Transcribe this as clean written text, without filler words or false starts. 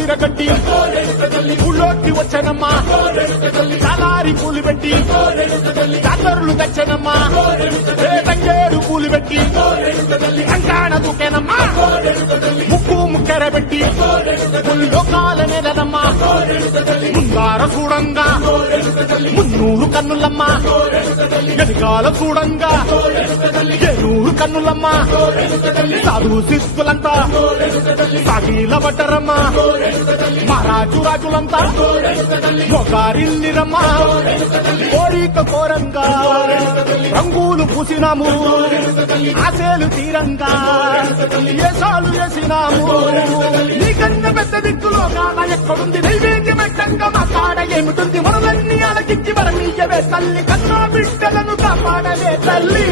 విరగట్టి ఊళ్ళోకి వచ్చానమ్మా చాలారి పూలు పెట్టి జాతరులు తెచ్చానమ్మా తంగేరు పూలు పెట్టి కంకాణ దూకేనమ్మా ముక్కు ముక్కెర పెట్టి లోకాల నేలనమ్మా ముందార చూడంగా మున్నూరు కన్నులమ్మా వెనకాల చూడంగా ఏనూరు కన్నులమ్మా సాధు శిస్తులంతా సాగిల పడ్డరమ్మా మహారాజు రాజులంతా మొగారిల్లిరమ్మా కోరిక కోరంగా రంగులు పూసినాము ఆశలు తీరంగా ఏసాలు వేసినాము నీకన్నా పెద్ద దిక్కులో కాన ఎక్కడుంది నైవేద్యం ఎట్టంగా మా కాడ ఏమిటుంది మనలన్నీ అలకించి మరమీయవే తల్లి కన్నా బిడ్డలను కాపాడలే తల్లి